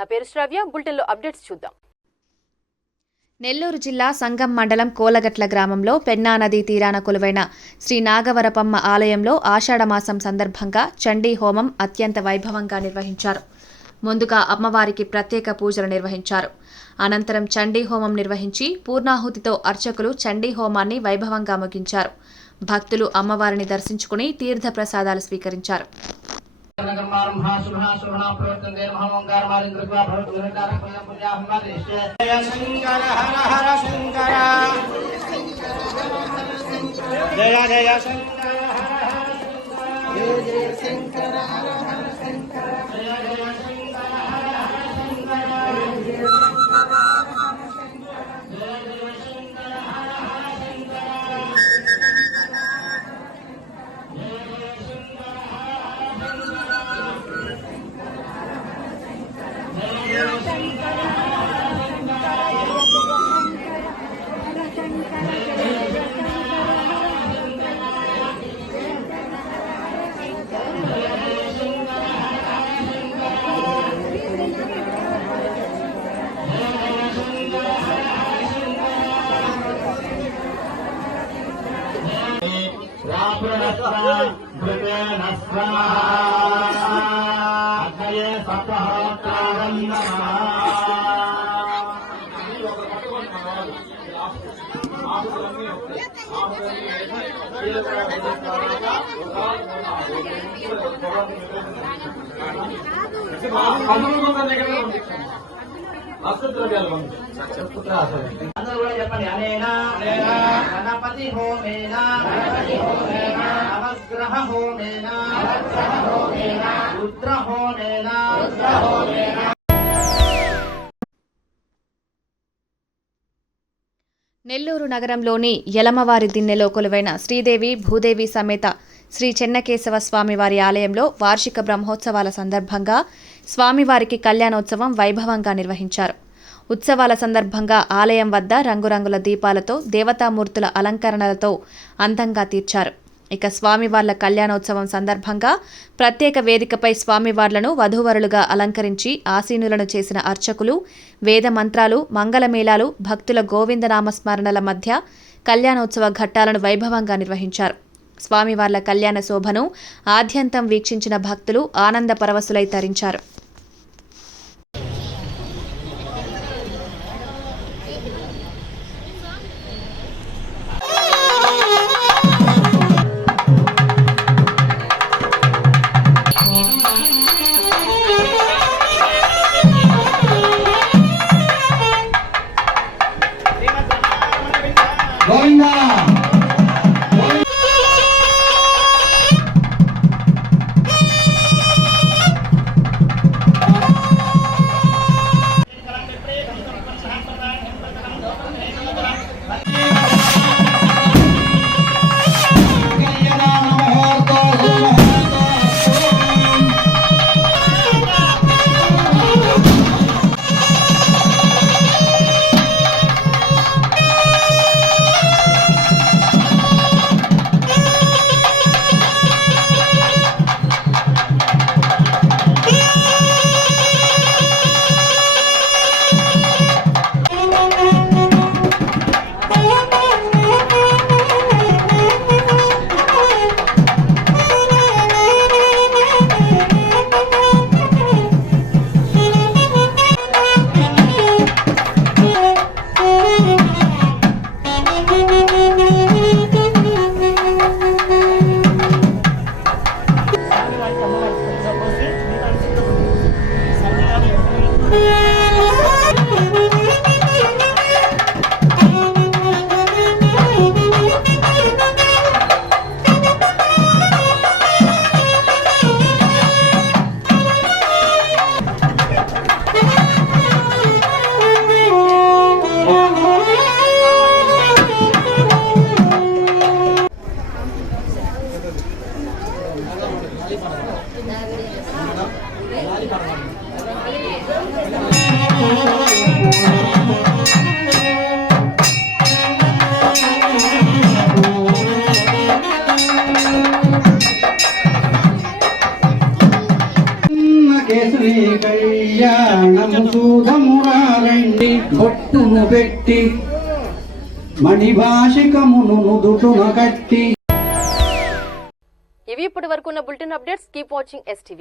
నా పేరు శ్రావ్య. బులెటిన్లో అప్డేట్స్ చూద్దాం. నెల్లూరు జిల్లా సంగం మండలం కోలగట్ల గ్రామంలో పెన్నా నదీ తీరాన కొలువైన శ్రీ నాగవరపమ్మ ఆలయంలో ఆషాఢమాసం సందర్భంగా చండీ హోమం అత్యంత వైభవంగా నిర్వహించారు. ముందుగా అమ్మవారికి ప్రత్యేక పూజలు నిర్వహించారు. అనంతరం చండీ హోమం నిర్వహించి పూర్ణాహుతితో అర్చకులు చండీ హోమాన్ని వైభవంగా ముగించారు. భక్తులు అమ్మవారిని దర్శించుకుని తీర్థ ప్రసాదాలు స్వీకరించారు. గణపతి హోమేన నవగ్రహ హోమేన రుద్ర హోమేన. నెల్లూరు నగరంలోని యలమవారి దిన్నెలో కొలువైన శ్రీదేవి భూదేవి సమేత శ్రీ చెన్నకేశవ స్వామివారి ఆలయంలో వార్షిక బ్రహ్మోత్సవాల సందర్భంగా స్వామివారికి కళ్యాణోత్సవం వైభవంగా నిర్వహించారు. ఉత్సవాల సందర్భంగా ఆలయం వద్ద రంగురంగుల దీపాలతో దేవతామూర్తుల అలంకరణలతో అందంగా తీర్చారు. ఇక స్వామివార్ల కళ్యాణోత్సవం సందర్భంగా ప్రత్యేక వేదికపై స్వామివార్లను వధూవరులుగా అలంకరించి ఆసీనులను చేసిన అర్చకులు వేద మంత్రాలు, మంగళమేళాలు, భక్తుల గోవిందనామస్మరణల మధ్య కళ్యాణోత్సవ ఘట్టాలను వైభవంగా నిర్వహించారు. స్వామివార్ల కళ్యాణ శోభను ఆద్యంతం వీక్షించిన భక్తులు ఆనంద పరవశులై తరించారు. శ్రీ కళ్యాణము చూడమురారండి బొట్టును పెట్టి మణిభాషికమును నుదుటున కట్టి. ఇవి ఇప్పటి వరకు ఉన్న bulletin updates. Keep watching STV.